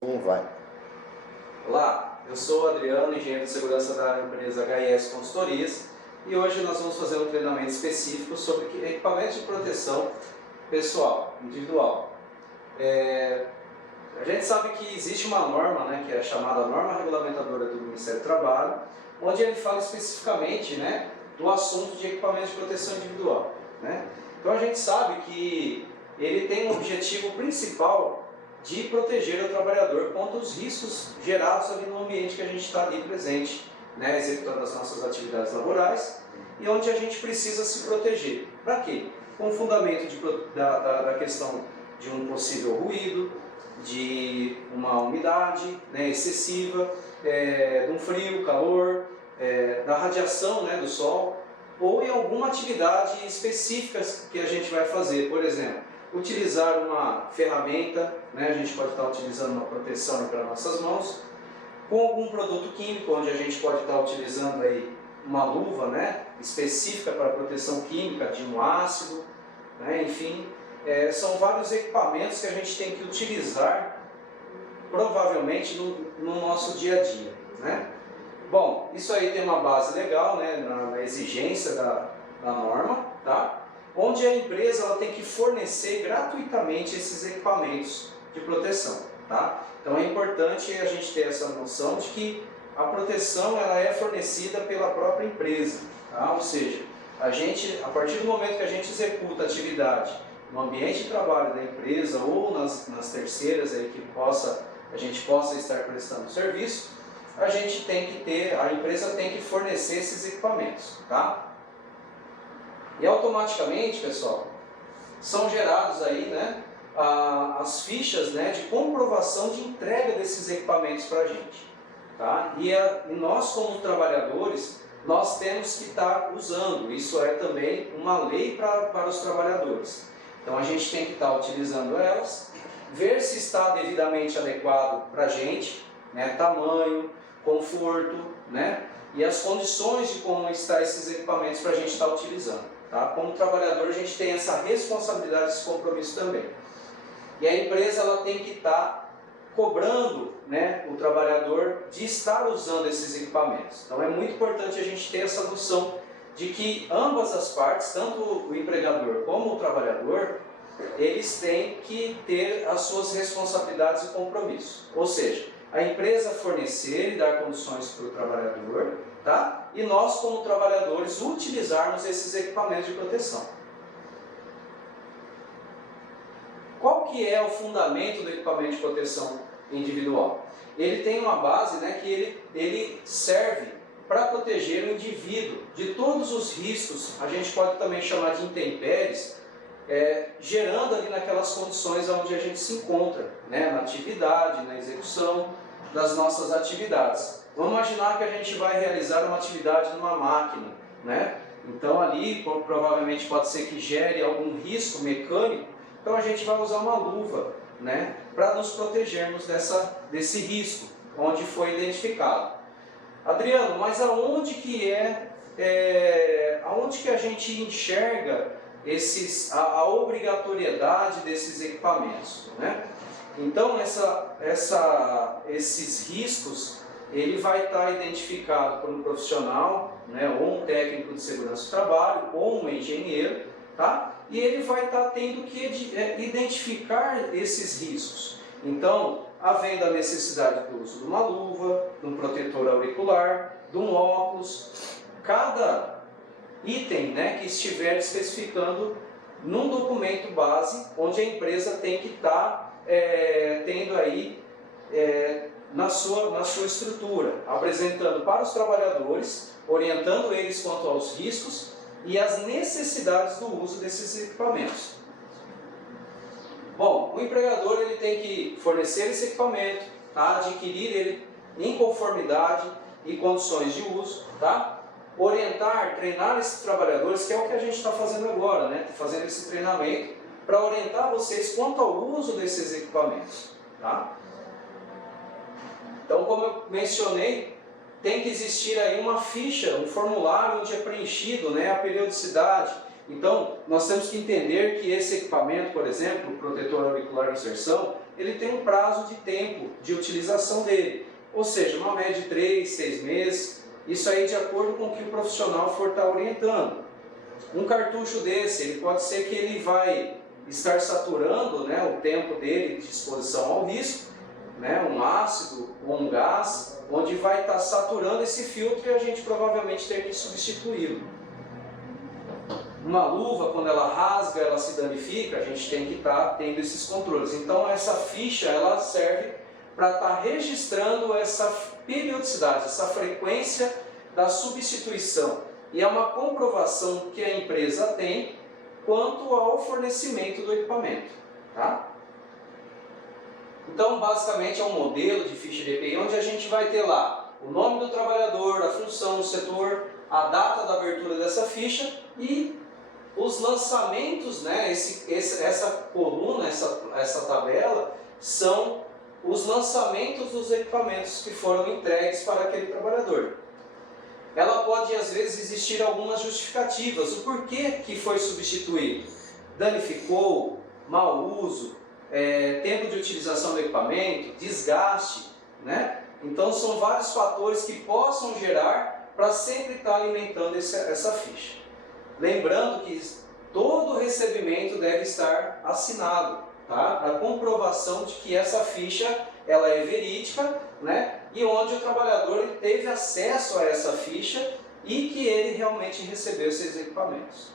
Vai. Olá, eu sou o Adriano, engenheiro de segurança da empresa HIS Consultorias, e hoje nós vamos fazer um treinamento específico sobre equipamentos de proteção pessoal, individual. A gente sabe que existe uma norma, né, que é a chamada norma regulamentadora do Ministério do Trabalho, onde ele fala especificamente, né, do assunto de equipamentos de proteção individual, né? Então a gente sabe que ele tem um objetivo principal de proteger o trabalhador contra os riscos gerados ali no ambiente que a gente está ali presente, né, executando as nossas atividades laborais, e onde a gente precisa se proteger. Para quê? Com o fundamento da questão de um possível ruído, de uma umidade, né, excessiva, de um frio, calor, da radiação, né, do sol, ou em alguma atividade específica que a gente vai fazer. Por exemplo, utilizar uma ferramenta, né, a gente pode estar utilizando uma proteção para nossas mãos, com algum produto químico, onde a gente pode estar utilizando aí uma luva, né, específica para proteção química de um ácido, né, enfim. São vários equipamentos que a gente tem que utilizar, provavelmente, no nosso dia a dia, né? Bom, isso aí tem uma base legal, né, na exigência da norma, tá? Onde a empresa ela tem que fornecer gratuitamente esses equipamentos de proteção, tá? Então é importante a gente ter essa noção de que a proteção ela é fornecida pela própria empresa, tá? Ou seja, a partir do momento que a gente executa a atividade no ambiente de trabalho da empresa ou nas terceiras aí que a gente possa estar prestando serviço, a empresa tem que fornecer esses equipamentos, tá? E automaticamente, pessoal, são gerados aí, né, as fichas, né, de comprovação de entrega desses equipamentos para a gente, tá? E nós, como trabalhadores, nós temos que estar usando, isso é também uma lei para os trabalhadores. Então a gente tem que estar utilizando elas, ver se está devidamente adequado para a gente, né, tamanho, conforto, né, e as condições de como estão esses equipamentos para a gente estar utilizando. Tá? Como trabalhador a gente tem essa responsabilidade, esse compromisso também. E a empresa ela tem que estar cobrando, né, o trabalhador de estar usando esses equipamentos. Então é muito importante a gente ter essa noção de que ambas as partes, tanto o empregador como o trabalhador, eles têm que ter as suas responsabilidades e compromissos. Ou seja, a empresa fornecer e dar condições para o trabalhador, tá? E nós, como trabalhadores, utilizarmos esses equipamentos de proteção. Qual que é o fundamento do equipamento de proteção individual? Ele tem uma base, né, que ele serve para proteger o indivíduo de todos os riscos, a gente pode também chamar de intempéries, gerando ali naquelas condições onde a gente se encontra, né, na atividade, na execução das nossas atividades. Vamos imaginar que a gente vai realizar uma atividade numa máquina, né? Então ali provavelmente pode ser que gere algum risco mecânico, então a gente vai usar uma luva, né, para nos protegermos desse risco, onde foi identificado. Adriano, mas aonde que aonde que a gente enxerga a obrigatoriedade desses equipamentos, né? Então esses riscos ele vai estar identificado por um profissional, né, ou um técnico de segurança do trabalho, ou um engenheiro, tá? E ele vai estar tendo que identificar esses riscos. Então, havendo a necessidade do uso de uma luva, de um protetor auricular, de um óculos, cada item, né, que estiver especificando num documento base, onde a empresa tem que estar tendo aí na sua estrutura, apresentando para os trabalhadores, orientando eles quanto aos riscos e as necessidades do uso desses equipamentos. Bom, o empregador ele tem que fornecer esse equipamento, tá? Adquirir ele em conformidade e condições de uso, tá? Orientar, treinar esses trabalhadores, que é o que a gente está fazendo agora, né? Fazendo esse treinamento para orientar vocês quanto ao uso desses equipamentos, tá? Então, como eu mencionei, tem que existir aí uma ficha, um formulário onde é preenchido, né, a periodicidade. Então, nós temos que entender que esse equipamento, por exemplo, o protetor auricular de inserção, ele tem um prazo de tempo de utilização dele, ou seja, uma média de 3, 6 meses, isso aí de acordo com o que o profissional for estar orientando. Um cartucho desse, ele pode ser que ele vai estar saturando, né, o tempo dele de exposição ao risco, né, um ácido ou um gás, onde vai estar saturando esse filtro e a gente provavelmente tem que substituí-lo. Uma luva, quando ela rasga, ela se danifica, a gente tem que estar tendo esses controles. Então essa ficha, ela serve para estar registrando essa periodicidade, essa frequência da substituição. E é uma comprovação que a empresa tem quanto ao fornecimento do equipamento. Tá? Então, basicamente, é um modelo de ficha de EPI onde a gente vai ter lá o nome do trabalhador, a função, o setor, a data da abertura dessa ficha e os lançamentos, né? Essa coluna, essa tabela, são os lançamentos dos equipamentos que foram entregues para aquele trabalhador. Ela pode, às vezes, existir algumas justificativas. O porquê que foi substituído? Danificou, mau uso, tempo de utilização do equipamento, desgaste, né? Então, são vários fatores que possam gerar para sempre estar alimentando essa ficha. Lembrando que todo recebimento deve estar assinado, tá? Para comprovação de que essa ficha ela é verídica, né? E onde o trabalhador ele teve acesso a essa ficha e que ele realmente recebeu esses equipamentos.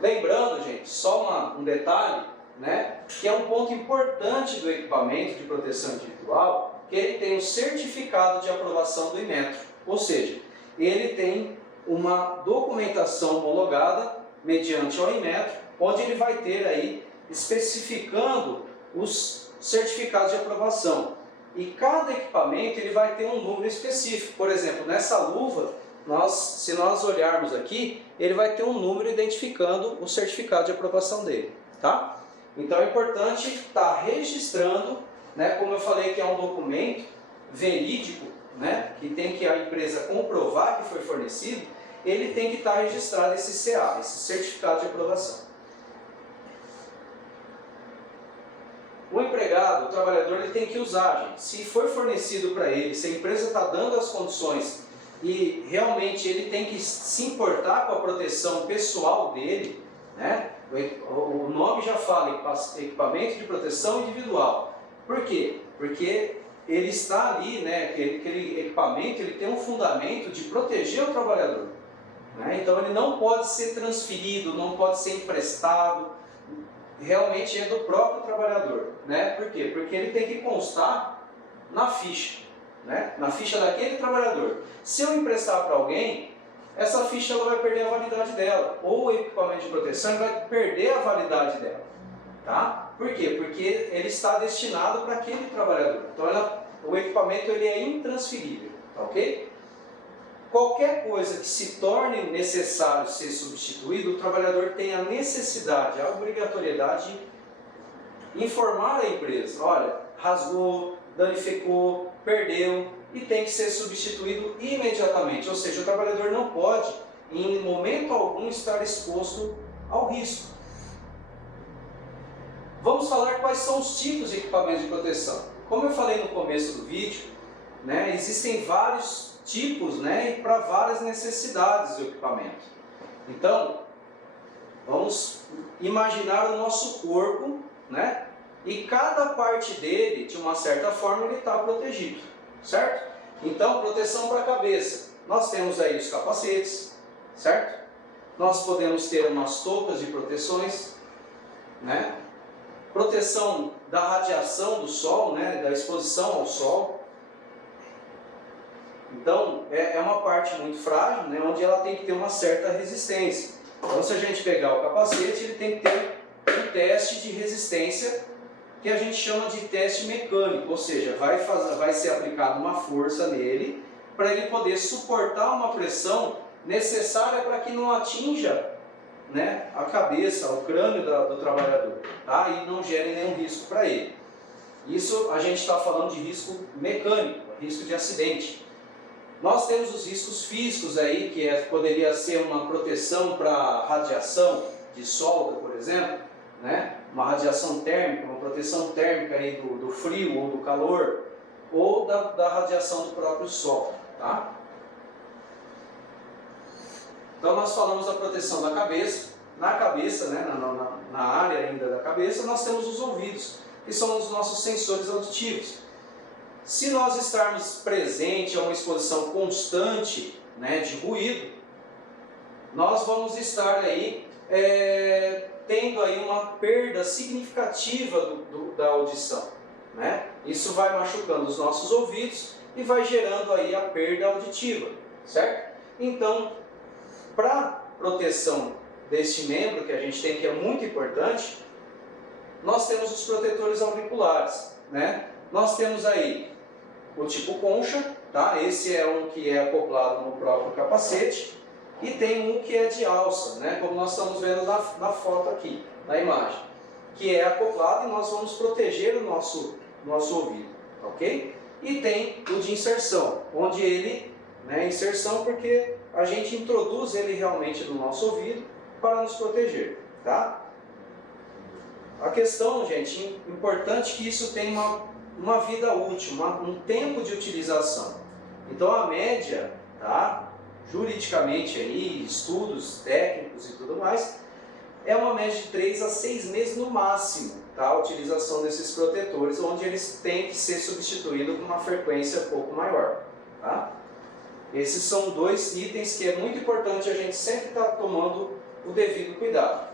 Lembrando, gente, só um detalhe, né? Que é um ponto importante do equipamento de proteção individual, que ele tem um certificado de aprovação do Inmetro, ou seja, ele tem uma documentação homologada mediante o Inmetro, onde ele vai ter aí especificando os certificados de aprovação. E cada equipamento ele vai ter um número específico. Por exemplo, nessa luva, se nós olharmos aqui, ele vai ter um número identificando o certificado de aprovação dele. Tá? Então é importante estar registrando, né, como eu falei que é um documento verídico, né, que tem que a empresa comprovar que foi fornecido, ele tem que estar registrado esse CA, esse certificado de aprovação. O empregado, o trabalhador, ele tem que usar, gente. Se for fornecido para ele, se a empresa está dando as condições e realmente ele tem que se importar com a proteção pessoal dele, né? O nome já fala, equipamento de proteção individual. Por quê? Porque ele está ali, né? Aquele equipamento ele tem um fundamento de proteger o trabalhador. Né? Então ele não pode ser transferido, não pode ser emprestado. Realmente é do próprio trabalhador, né? Por quê? Porque ele tem que constar na ficha, né? Na ficha daquele trabalhador. Se eu emprestar para alguém, essa ficha ela vai perder a validade dela, ou o equipamento de proteção vai perder a validade dela, tá? Por quê? Porque ele está destinado para aquele trabalhador. Então o equipamento ele é intransferível, tá ok? Qualquer coisa que se torne necessário ser substituído, o trabalhador tem a necessidade, a obrigatoriedade de informar a empresa. Olha, rasgou, danificou, perdeu e tem que ser substituído imediatamente. Ou seja, o trabalhador não pode, em momento algum, estar exposto ao risco. Vamos falar quais são os tipos de equipamentos de proteção. Como eu falei no começo do vídeo, né, existem vários tipos, né, e para várias necessidades do equipamento. Então, vamos imaginar o nosso corpo, né, e cada parte dele, de uma certa forma, ele está protegido, certo? Então, proteção para a cabeça. Nós temos aí os capacetes, certo? Nós podemos ter umas toucas de proteções, né? Proteção da radiação do sol, né, da exposição ao sol. Então, é uma parte muito frágil, né, onde ela tem que ter uma certa resistência. Então, se a gente pegar o capacete, ele tem que ter um teste de resistência, que a gente chama de teste mecânico, ou seja, vai ser aplicada uma força nele, para ele poder suportar uma pressão necessária para que não atinja, né, a cabeça, o crânio do trabalhador, tá? E não gere nenhum risco para ele. Isso a gente está falando de risco mecânico, risco de acidente. Nós temos os riscos físicos aí, que poderia ser uma proteção para radiação de solda, por exemplo, né? uma radiação térmica, uma proteção térmica aí do frio ou do calor, ou da radiação do próprio sol, tá? Então nós falamos da proteção da cabeça. Na cabeça, né, na área ainda da cabeça, nós temos os ouvidos, que são os nossos sensores auditivos. Se nós estarmos presentes a uma exposição constante, né, de ruído, nós vamos estar aí tendo aí uma perda significativa da audição, né? Isso vai machucando os nossos ouvidos e vai gerando aí a perda auditiva, certo? Então, para proteção deste membro que a gente tem, que é muito importante, nós temos os protetores auriculares, né? Nós temos aí o tipo concha, tá? Esse é um que é acoplado no próprio capacete, e tem um que é de alça, né? Como nós estamos vendo na foto aqui, na imagem, que é acoplado e nós vamos proteger o nosso ouvido, ok? E tem o de inserção, onde ele, né, inserção porque a gente introduz ele realmente no nosso ouvido para nos proteger, tá? A questão, gente, importante que isso tem uma vida útil, um tempo de utilização. Então a média, tá? Juridicamente aí, estudos técnicos e tudo mais, é uma média de 3 a 6 meses no máximo, tá? A utilização desses protetores, onde eles têm que ser substituídos com uma frequência um pouco maior, tá? Esses são dois itens que é muito importante a gente sempre estar tomando o devido cuidado.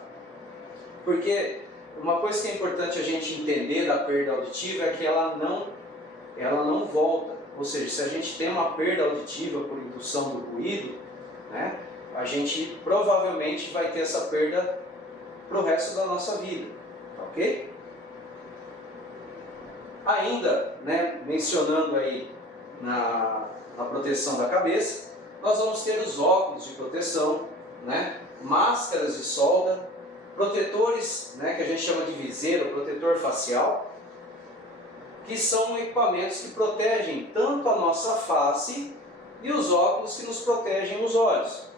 Porque uma coisa que é importante a gente entender da perda auditiva é que ela não volta. Ou seja, se a gente tem uma perda auditiva por indução do ruído, né, a gente provavelmente vai ter essa perda para o resto da nossa vida, ok? Ainda, né, mencionando aí na proteção da cabeça, nós vamos ter os óculos de proteção, né, máscaras de solda, protetores, né, que a gente chama de viseiro, protetor facial, que são equipamentos que protegem tanto a nossa face e os óculos que nos protegem os olhos.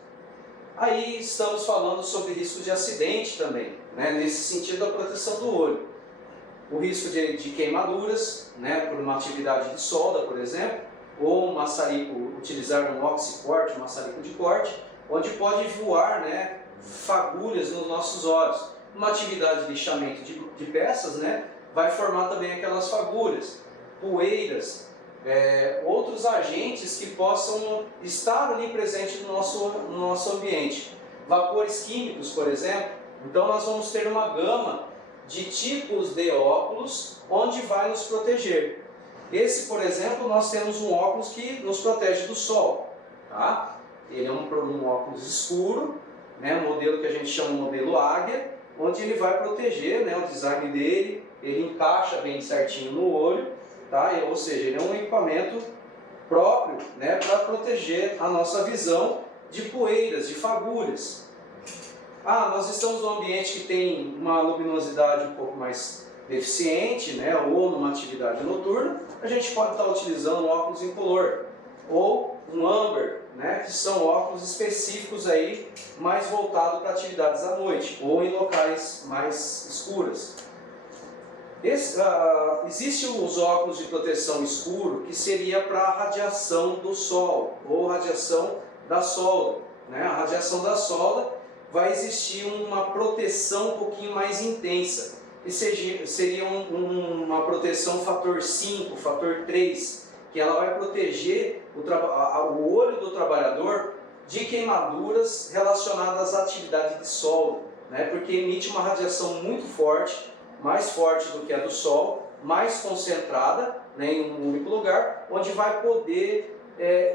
Aí estamos falando sobre risco de acidente também, né, nesse sentido da proteção do olho. O risco de queimaduras, né, por uma atividade de solda, por exemplo, ou um maçarico, utilizar um oxicorte, um maçarico de corte, onde pode voar, né, fagulhas nos nossos olhos. Uma atividade de lixamento de peças, né, vai formar também aquelas fagulhas, poeiras, outros agentes que possam estar ali presentes no nosso ambiente. Vapores químicos, por exemplo. Então nós vamos ter uma gama de tipos de óculos onde vai nos proteger. Esse, por exemplo, nós temos um óculos que nos protege do sol, tá? Ele é um óculos escuro, né, um modelo que a gente chama de modelo águia, onde ele vai proteger, né, o design dele, ele encaixa bem certinho no olho, tá? Ou seja, ele é um equipamento próprio, né, para proteger a nossa visão de poeiras, de fagulhas. Nós estamos num ambiente que tem uma luminosidade um pouco mais deficiente, né, ou numa atividade noturna, a gente pode estar utilizando um óculos incolor ou um amber, né, que são óculos específicos aí, mais voltados para atividades à noite ou em locais mais escuros. Existem os óculos de proteção escuro, que seria para a radiação do sol ou radiação da solda, né? A radiação da solda vai existir uma proteção um pouquinho mais intensa, que seria uma proteção fator 5, fator 3, que ela vai proteger o olho do trabalhador de queimaduras relacionadas à atividade de solda, né? Porque emite uma radiação muito forte, mais forte do que a do sol, mais concentrada, né, em um único lugar, onde vai poder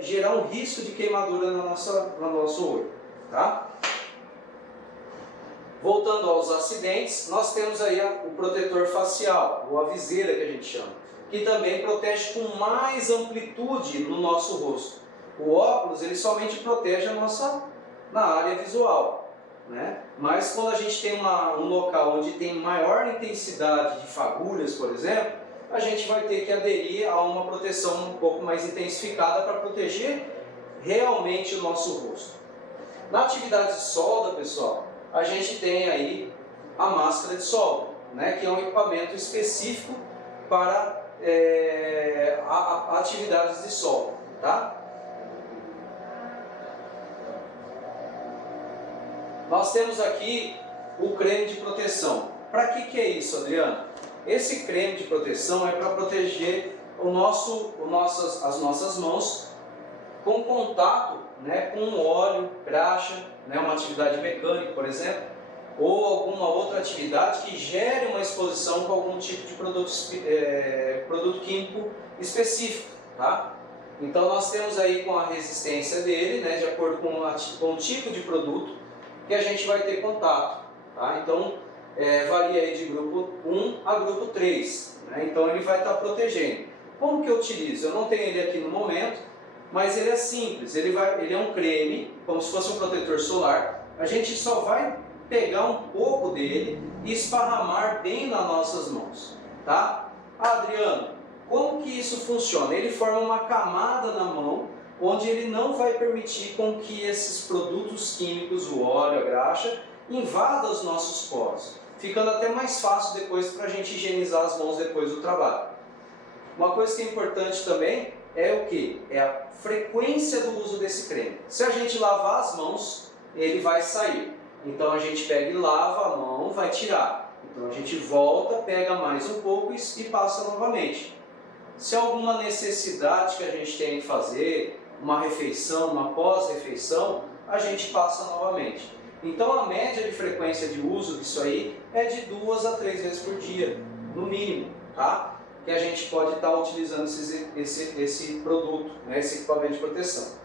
gerar um risco de queimadura no nosso olho, tá? Voltando aos acidentes, nós temos aí o protetor facial, ou a viseira que a gente chama, que também protege com mais amplitude no nosso rosto. O óculos, ele somente protege na área visual, né? Mas quando a gente tem um local onde tem maior intensidade de fagulhas, por exemplo, a gente vai ter que aderir a uma proteção um pouco mais intensificada para proteger realmente o nosso rosto. Na atividade de solda, pessoal, a gente tem aí a máscara de solda, né, que é um equipamento específico para atividades de solda, tá? Nós temos aqui o creme de proteção. Para que é isso, Adriano? Esse creme de proteção é para proteger as nossas mãos com contato, né, com óleo, graxa, né, uma atividade mecânica, por exemplo, ou alguma outra atividade que gere uma exposição com algum tipo de produto químico específico, tá? Então nós temos aí com a resistência dele, né, de acordo com o tipo de produto que a gente vai ter contato, tá? Então varia aí de grupo 1 a grupo 3, né? Então ele vai estar protegendo. Como que eu utilizo? Eu não tenho ele aqui no momento, mas ele é simples, ele é um creme, como se fosse um protetor solar. A gente só vai pegar um pouco dele e esparramar bem nas nossas mãos, tá? Adriano, como que isso funciona? Ele forma uma camada na mão, onde ele não vai permitir com que esses produtos químicos, o óleo, a graxa, invadam os nossos poros, ficando até mais fácil depois para a gente higienizar as mãos depois do trabalho. Uma coisa que é importante também é o que? É a frequência do uso desse creme. Se a gente lavar as mãos, ele vai sair. Então a gente pega e lava a mão, vai tirar. Então a gente volta, pega mais um pouco e passa novamente. Se há alguma necessidade que a gente tem que fazer, uma refeição, uma pós-refeição, a gente passa novamente. Então a média de frequência de uso disso aí é de 2 a 3 vezes por dia, no mínimo, tá? Que a gente pode estar utilizando esse produto, né, esse equipamento de proteção.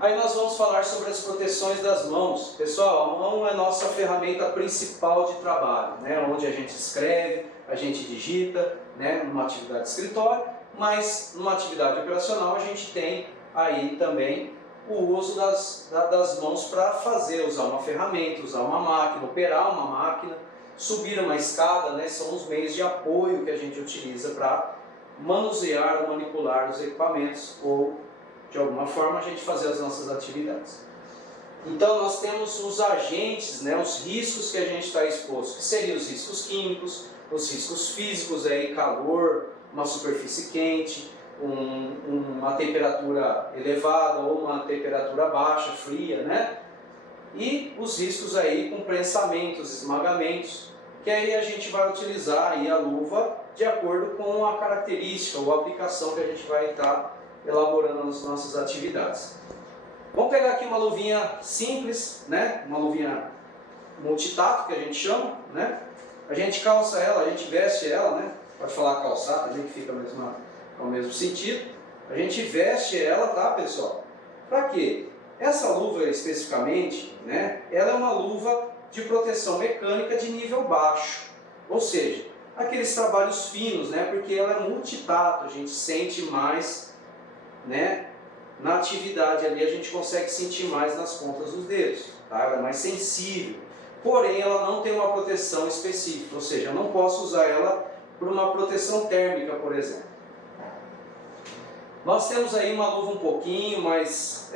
Aí nós vamos falar sobre as proteções das mãos. Pessoal, a mão é a nossa ferramenta principal de trabalho, né, onde a gente escreve, a gente digita, né, numa atividade de escritório, mas numa atividade operacional a gente tem aí também o uso das mãos para usar uma ferramenta, usar uma máquina, operar uma máquina, subir uma escada, né, são os meios de apoio que a gente utiliza para manusear ou manipular os equipamentos ou, de alguma forma, a gente fazer as nossas atividades. Então nós temos os agentes, né, os riscos que a gente está exposto, que seriam os riscos químicos, os riscos físicos, aí, calor, uma superfície quente, uma temperatura elevada ou uma temperatura baixa, fria, né? E os riscos aí com prensamentos, esmagamentos, que aí a gente vai utilizar aí a luva de acordo com a característica ou a aplicação que a gente vai estar elaborando nas nossas atividades. Vamos pegar aqui uma luvinha simples, né? Uma luvinha multitato que a gente chama, né? A gente calça ela, a gente veste ela, né? Pode falar calçar também, que fica ao mesmo sentido. A gente veste ela, tá, pessoal? Para quê? Essa luva especificamente, né? Ela é uma luva de proteção mecânica de nível baixo. Ou seja, aqueles trabalhos finos, né? Porque ela é multitato, a gente sente mais, né? Na atividade ali a gente consegue sentir mais nas pontas dos dedos, tá? Ela é mais sensível. Porém, ela não tem uma proteção específica, ou seja, eu não posso usar ela por uma proteção térmica, por exemplo. Nós temos aí uma luva um pouquinho mais,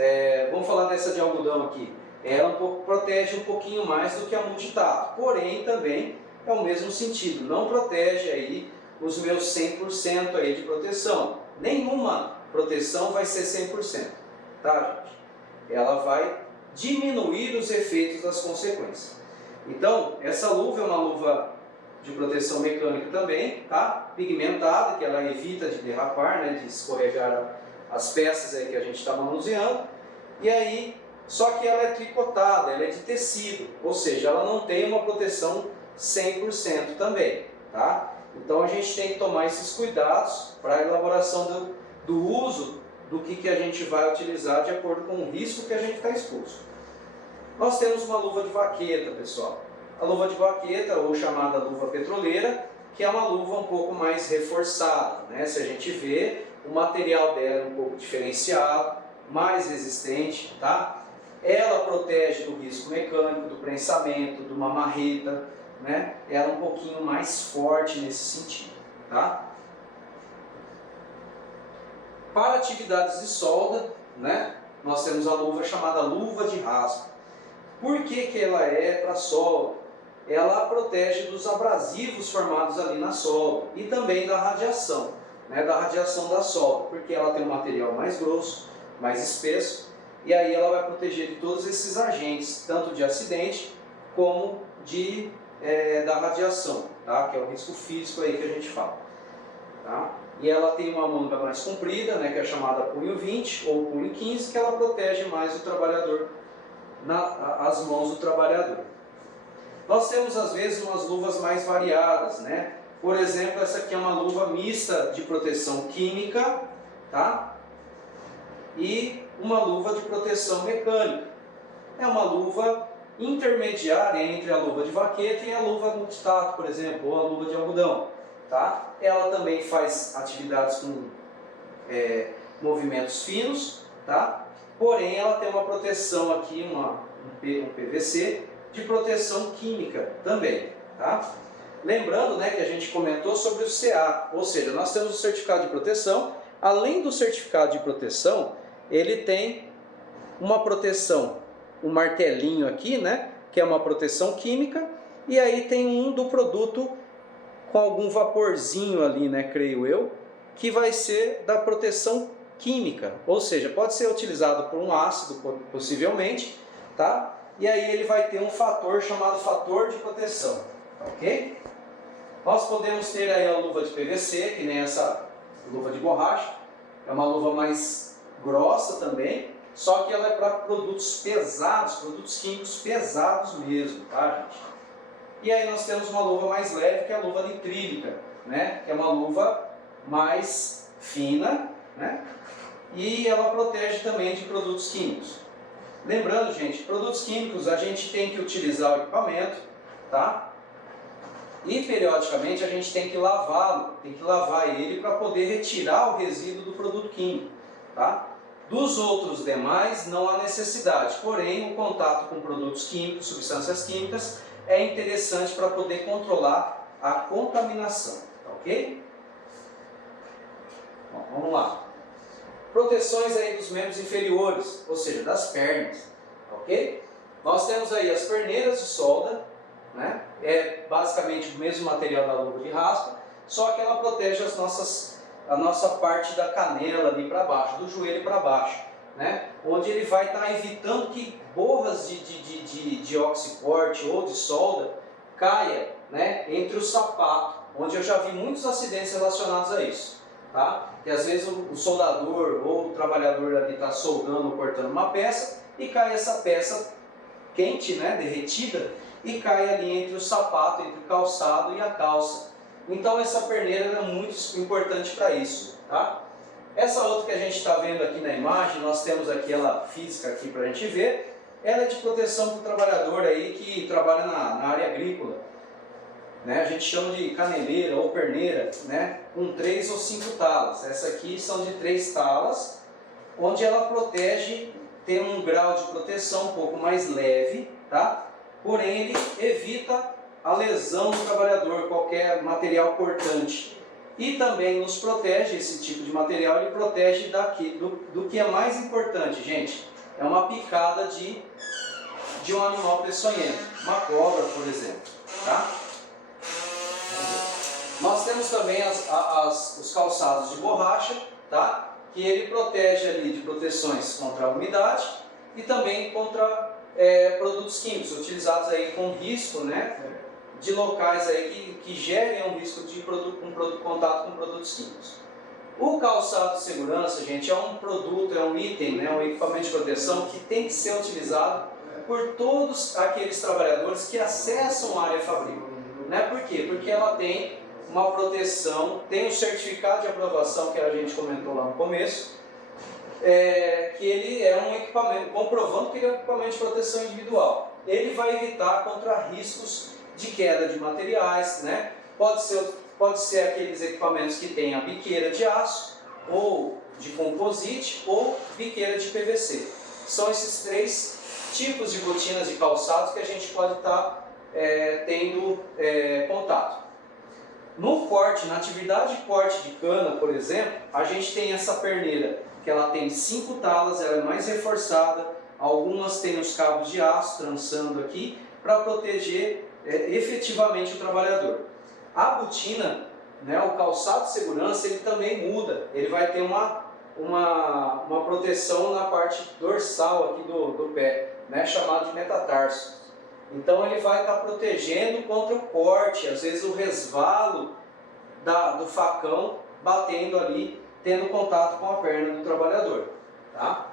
vamos falar dessa de algodão aqui. Ela protege um pouquinho mais do que a multitato, porém também é o mesmo sentido, não protege aí os meus 100% aí de proteção. Nenhuma proteção vai ser 100%, tá, gente? Ela vai diminuir os efeitos das consequências. Então, essa luva é uma luva de proteção mecânica também, tá? Pigmentada, que ela evita de derrapar, né? De escorregar as peças aí que a gente está manuseando. E aí, só que ela é tricotada, ela é de tecido, ou seja, ela não tem uma proteção 100% também, tá? Então a gente tem que tomar esses cuidados para a elaboração do uso do que a gente vai utilizar de acordo com o risco que a gente está exposto. Nós temos uma luva de vaqueta, pessoal. A luva de vaqueta, ou chamada luva petroleira, que é uma luva um pouco mais reforçada, né? Se a gente vê, o material dela é um pouco diferenciado, mais resistente, tá? Ela protege do risco mecânico, do prensamento, de uma marreta, né? Ela é um pouquinho mais forte nesse sentido, tá? Para atividades de solda, né? Nós temos a luva chamada luva de raspa. Por que ela é para solda? ela protege dos abrasivos formados ali na solda e também da radiação, né, da radiação da solda, porque ela tem um material mais grosso, mais espesso, e aí ela vai proteger de todos esses agentes, tanto de acidente como da radiação, tá? Que é o risco físico aí que a gente fala. Tá? E ela tem uma manga mais comprida, né, que é chamada punho 20 ou punho 15, que ela protege mais o trabalhador, as mãos do trabalhador. Nós temos às vezes umas luvas mais variadas, né? Por exemplo, essa aqui é uma luva mista de proteção química, tá? E uma luva de proteção mecânica. É uma luva intermediária entre a luva de vaqueta e a luva multitato, por exemplo, ou a luva de algodão, tá? Ela também faz atividades com movimentos finos, tá? Porém, ela tem uma proteção aqui, um PVC, de proteção química também, tá? Lembrando, né, que a gente comentou sobre o CA, ou seja, nós temos o certificado de proteção. Além do certificado de proteção, ele tem uma proteção, um martelinho aqui, né, que é uma proteção química, e aí tem um do produto com algum vaporzinho ali, né, creio eu, que vai ser da proteção química, ou seja, pode ser utilizado por um ácido, possivelmente, tá? E aí ele vai ter um fator chamado fator de proteção, ok? Nós podemos ter aí a luva de PVC, que nem essa luva de borracha, é uma luva mais grossa também, só que ela é para produtos pesados, produtos químicos pesados mesmo, tá, gente? E aí nós temos uma luva mais leve, que é a luva nitrílica, né? Que é uma luva mais fina, né? E ela protege também de produtos químicos. Lembrando, gente, produtos químicos a gente tem que utilizar o equipamento, tá? E periodicamente a gente tem que lavá-lo, tem que lavar ele para poder retirar o resíduo do produto químico, tá? Dos outros demais não há necessidade, porém o contato com produtos químicos, substâncias químicas, é interessante para poder controlar a contaminação, tá, ok? Bom, vamos lá. Proteções aí dos membros inferiores, ou seja, das pernas, ok? Nós temos aí as perneiras de solda, né? É basicamente o mesmo material da luva de raspa, só que ela protege a nossa parte da canela ali para baixo, do joelho para baixo, né? Onde ele vai estar evitando que borras de oxicorte ou de solda caia, né, entre o sapato, onde eu já vi muitos acidentes relacionados a isso, tá? Que às vezes o soldador ou o trabalhador ali está soldando ou cortando uma peça e cai essa peça quente, né, derretida, e cai ali entre o sapato, entre o calçado e a calça. Então essa perneira é muito importante para isso, tá? Essa outra que a gente está vendo aqui na imagem, nós temos aqui ela física aqui para a gente ver, ela é de proteção para o trabalhador aí que trabalha na área agrícola, né? A gente chama de caneleira ou perneira, né? Com 3 ou 5 talas. Essa aqui são de 3 talas, onde ela protege, tem um grau de proteção um pouco mais leve, tá? Porém ele evita a lesão do trabalhador, qualquer material cortante. E também nos protege, esse tipo de material, ele protege do que é mais importante, gente. É uma picada de um animal peçonhento, uma cobra, por exemplo, tá? Nós temos também os calçados de borracha, tá? Que ele protege ali de proteções contra a umidade e também contra produtos químicos, utilizados aí com risco, né, de locais aí que gerem um risco de contato com produtos químicos. O calçado de segurança, gente, é um produto, é um item, né, um equipamento de proteção que tem que ser utilizado por todos aqueles trabalhadores que acessam a área fabril, né? Por quê? Porque ela tem uma proteção, tem um certificado de aprovação que a gente comentou lá no começo, que ele é um equipamento, comprovando que ele é um equipamento de proteção individual. Ele vai evitar contra riscos de queda de materiais, né? Pode ser aqueles equipamentos que têm a biqueira de aço, ou de composite, ou biqueira de PVC. São esses 3 tipos de botinas de calçados que a gente pode estar tendo contato. No corte, na atividade de corte de cana, por exemplo, a gente tem essa perneira, que ela tem 5 talas, ela é mais reforçada, algumas têm os cabos de aço trançando aqui, para proteger efetivamente o trabalhador. A botina, né, o calçado de segurança, ele também muda. Ele vai ter uma proteção na parte dorsal aqui do pé, né, chamado de metatarso. Então ele vai estar protegendo contra o corte, às vezes o resvalo do facão batendo ali, tendo contato com a perna do trabalhador. Tá?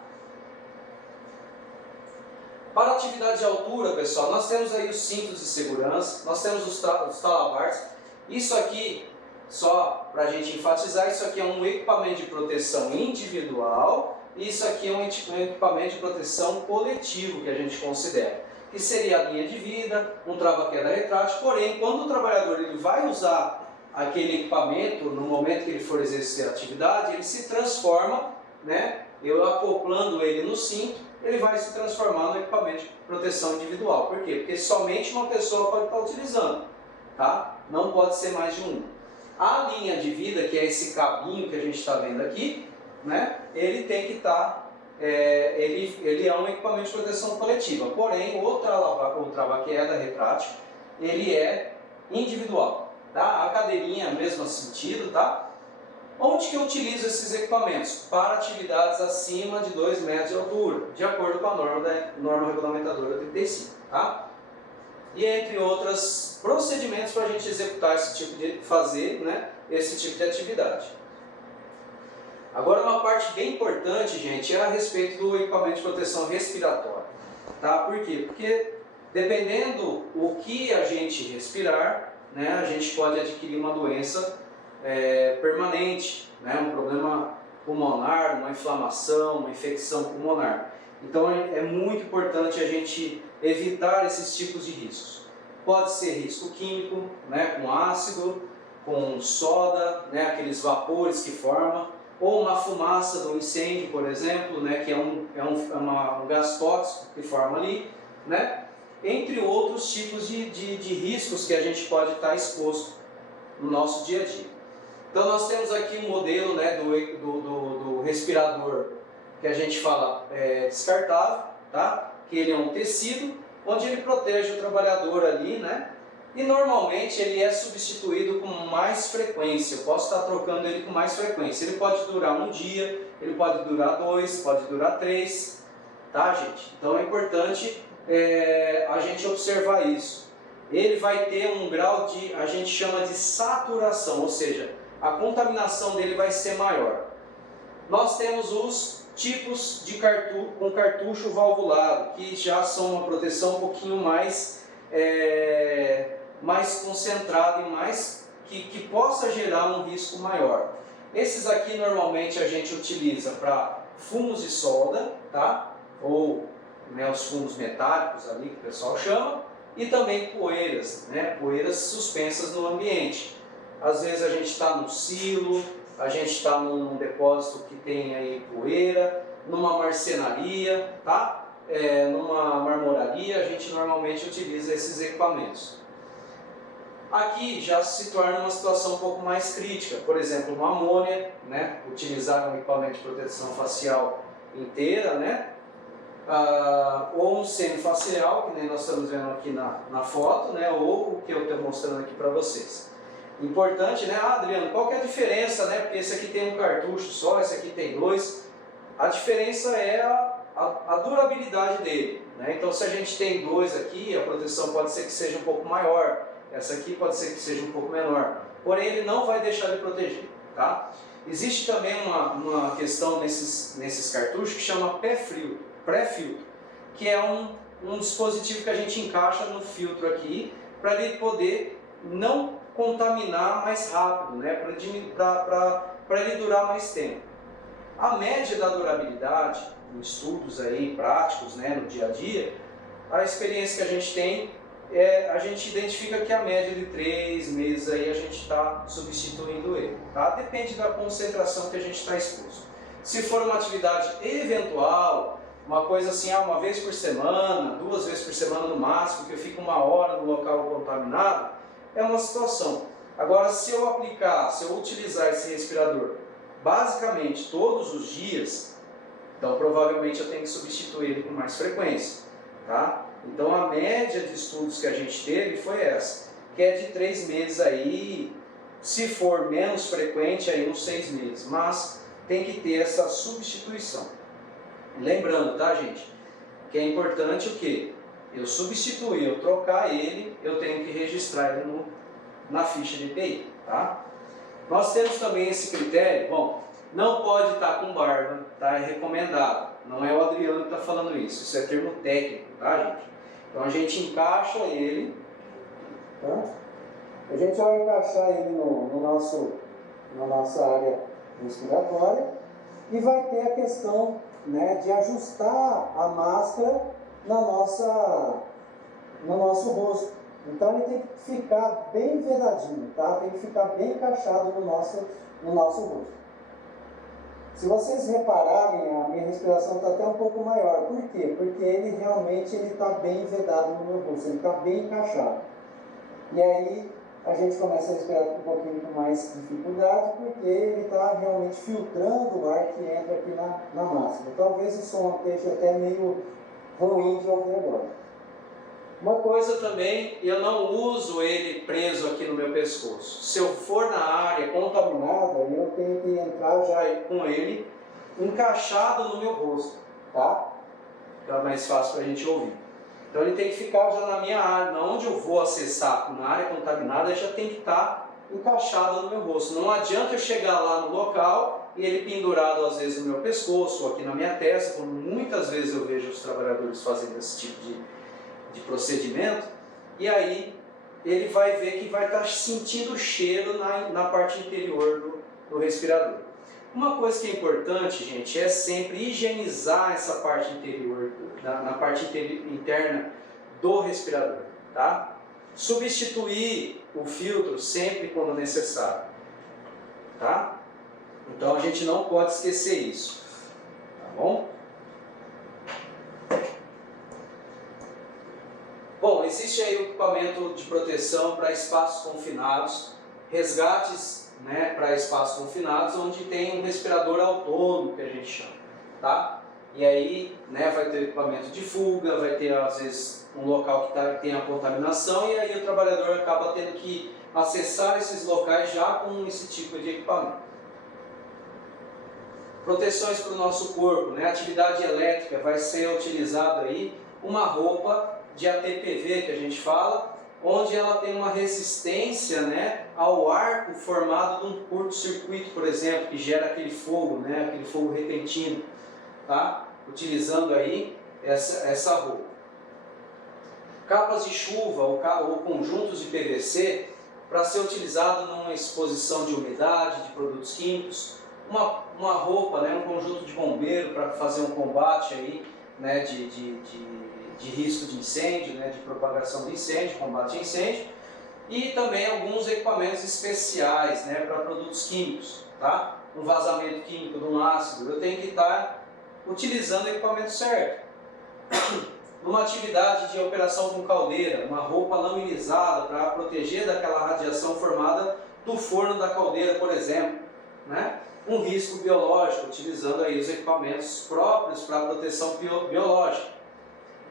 Para atividade de altura, pessoal, nós temos aí os cintos de segurança, nós temos os talabartes. Isso aqui, só para a gente enfatizar, isso aqui é um equipamento de proteção individual e isso aqui é um equipamento de proteção coletivo que a gente considera. Que seria a linha de vida, um trava-queda retrátil, porém, quando o trabalhador ele vai usar aquele equipamento, no momento que ele for exercer a atividade, ele se transforma, né? Eu acoplando ele no cinto, ele vai se transformar no equipamento de proteção individual. Por quê? Porque somente uma pessoa pode estar utilizando, tá? Não pode ser mais de um. A linha de vida, que é esse cabinho que a gente está vendo aqui, né? Ele tem que estar, ele é um equipamento de proteção coletiva, porém o trava-queda retrátil, ele é individual. Tá? A cadeirinha, mesmo sentido, tá? Onde que eu utilizo esses equipamentos? Para atividades acima de 2 metros de altura, de acordo com a norma regulamentadora 35, tá? E entre outros procedimentos para a gente executar esse tipo de, esse tipo de atividade. Agora uma parte bem importante, gente, é a respeito do equipamento de proteção respiratória, tá? Por quê? Porque dependendo o que a gente respirar, né, a gente pode adquirir uma doença permanente, né, um problema pulmonar, uma inflamação, uma infecção pulmonar. Então é muito importante a gente evitar esses tipos de riscos. Pode ser risco químico, né, com ácido, com soda, né, aqueles vapores que formam, ou uma fumaça do incêndio, por exemplo, né, que é um gás tóxico que forma ali, né? Entre outros tipos de riscos que a gente pode estar exposto no nosso dia a dia. Então nós temos aqui um modelo, né, do respirador que a gente fala descartável, tá? Que ele é um tecido onde ele protege o trabalhador ali, né? E normalmente ele é substituído com mais frequência. Eu posso estar trocando ele com mais frequência. Ele pode durar um dia, ele pode durar 2, pode durar 3, tá, gente? Então é importante a gente observar isso. Ele vai ter um grau de, a gente chama de saturação, ou seja, a contaminação dele vai ser maior. Nós temos os tipos de com cartucho valvulado, que já são uma proteção um pouquinho mais concentrada e mais que possa gerar um risco maior. Esses aqui normalmente a gente utiliza para fumos de solda, tá? Ou os fumos metálicos ali que o pessoal chama, e também poeiras, né? Poeiras suspensas no ambiente. Às vezes a gente está num silo, a gente está num depósito que tem aí poeira, numa marcenaria, tá? Numa marmoraria, a gente normalmente utiliza esses equipamentos. Aqui já se torna uma situação um pouco mais crítica, por exemplo, uma amônia, né? Utilizar um equipamento de proteção facial inteira, né? Ou um semifacial, que nem nós estamos vendo aqui na foto, né? Ou o que eu estou mostrando aqui para vocês. Importante, né? Adriano, qual que é a diferença, né? Porque esse aqui tem um cartucho só, esse aqui tem 2. A diferença é a durabilidade dele, né? Então, se a gente tem 2 aqui, a proteção pode ser que seja um pouco maior. Essa aqui pode ser que seja um pouco menor. Porém, ele não vai deixar de proteger, tá? Existe também uma questão nesses cartuchos que chama pré-filtro, que é um dispositivo que a gente encaixa no filtro aqui para ele poder não contaminar mais rápido, né? Para ele durar mais tempo. A média da durabilidade, em estudos aí práticos, né, no dia a dia, a experiência que a gente tem a gente identifica que a média de 3 meses aí a gente está substituindo ele, tá? Depende da concentração que a gente está exposto. Se for uma atividade eventual, uma coisa assim, uma vez por semana, 2 vezes por semana no máximo, que eu fico 1 hora no local contaminado, é uma situação. Agora, se eu utilizar esse respirador basicamente todos os dias, então provavelmente eu tenho que substituir ele com mais frequência, tá? Então a média de estudos que a gente teve foi essa, que é de 3 meses aí, se for menos frequente aí uns 6 meses, mas tem que ter essa substituição. Lembrando, tá, gente, que é importante o quê? Eu substituir, eu trocar ele, eu tenho que registrar ele na ficha de EPI, tá? Nós temos também esse critério, bom, não pode estar com barba, tá? É recomendado. Não é o Adriano que está falando isso, isso é termo técnico, tá, gente? Então a gente encaixa ele, tá? A gente vai encaixar ele na nossa área respiratória e vai ter a questão, né, de ajustar a máscara no nosso rosto. Então ele tem que ficar bem vedadinho, tá? Tem que ficar bem encaixado no nosso rosto. Se vocês repararem, a minha respiração está até um pouco maior. Por quê? Porque ele realmente está bem vedado no meu rosto, ele está bem encaixado. E aí a gente começa a respirar com um pouquinho com mais dificuldade, porque ele está realmente filtrando o ar que entra aqui na máscara. Talvez o som esteja até meio ruim de ouvir agora. Uma coisa também, eu não uso ele preso aqui no meu pescoço. Se eu for na área contaminada, eu tenho que entrar já com ele encaixado no meu rosto, tá? Fica mais fácil para a gente ouvir. Então ele tem que ficar já na minha área, onde eu vou acessar na área contaminada, ele já tem que estar encaixado no meu rosto. Não adianta eu chegar lá no local e ele pendurado às vezes no meu pescoço ou aqui na minha testa, como muitas vezes eu vejo os trabalhadores fazendo esse tipo de procedimento, e aí ele vai ver que vai estar sentindo o cheiro na parte interior do respirador. Uma coisa que é importante, gente, é sempre higienizar essa parte interior, na parte interna do respirador, tá? Substituir o filtro sempre quando necessário, tá? Então a gente não pode esquecer isso, tá bom? Bom, existe aí o equipamento de proteção para espaços confinados, resgates, né, para espaços confinados, onde tem um respirador autônomo, que a gente chama, tá? E aí, né, vai ter equipamento de fuga, vai ter às vezes um local que tem a contaminação, e aí o trabalhador acaba tendo que acessar esses locais já com esse tipo de equipamento. Proteções para o nosso corpo, né? Atividade elétrica, vai ser utilizado aí uma roupa de ATPV, que a gente fala, onde ela tem uma resistência, né, ao arco formado de um curto-circuito, por exemplo, que gera aquele fogo, né, aquele fogo repentino, tá? Utilizando aí essa roupa. Capas de chuva ou conjuntos de PVC para ser utilizado numa exposição de umidade, de produtos químicos. Uma roupa, né, um conjunto de bombeiro para fazer um combate aí, né, de risco de incêndio, né, de propagação de incêndio, combate a incêndio, e também alguns equipamentos especiais, né, para produtos químicos, tá? Um vazamento químico de um ácido, eu tenho que estar utilizando o equipamento certo. Numa atividade de operação com caldeira, uma roupa laminizada para proteger daquela radiação formada do forno da caldeira, por exemplo, né? Um risco biológico, utilizando aí os equipamentos próprios para proteção biológica.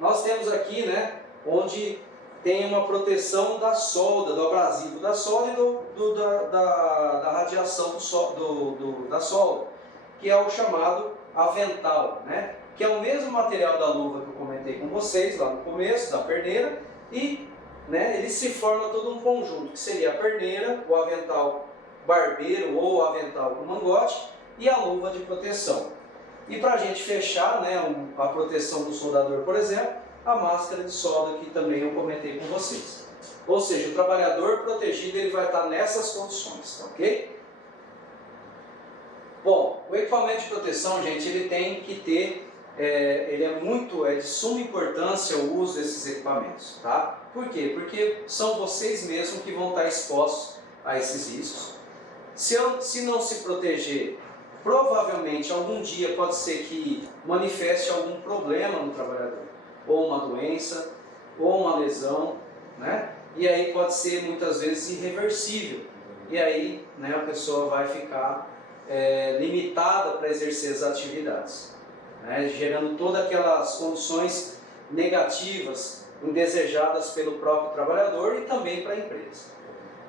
Nós temos aqui, né, onde tem uma proteção da solda, do abrasivo da solda e da radiação da solda, que é o chamado avental, né, que é o mesmo material da luva que eu comentei com vocês lá no começo, da perneira, e, né, ele se forma todo um conjunto, que seria a perneira, o avental barbeiro ou avental com mangote e a luva de proteção. E para a gente fechar, né, a proteção do soldador, por exemplo, a máscara de solda que também eu comentei com vocês. Ou seja, o trabalhador protegido ele vai estar nessas condições, ok? Bom, o equipamento de proteção, gente, ele tem que ter, ele é de suma importância o uso desses equipamentos, tá? Por quê? Porque são vocês mesmos que vão estar expostos a esses riscos. Se não se proteger, provavelmente algum dia pode ser que manifeste algum problema no trabalhador, ou uma doença, ou uma lesão, né? E aí pode ser muitas vezes irreversível, e aí, né, a pessoa vai ficar limitada para exercer as atividades, né? Gerando todas aquelas condições negativas indesejadas pelo próprio trabalhador e também para a empresa.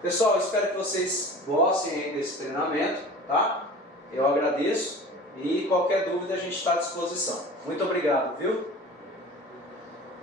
Pessoal, espero que vocês gostem aí desse treinamento, tá? Eu agradeço e qualquer dúvida a gente está à disposição. Muito obrigado, viu?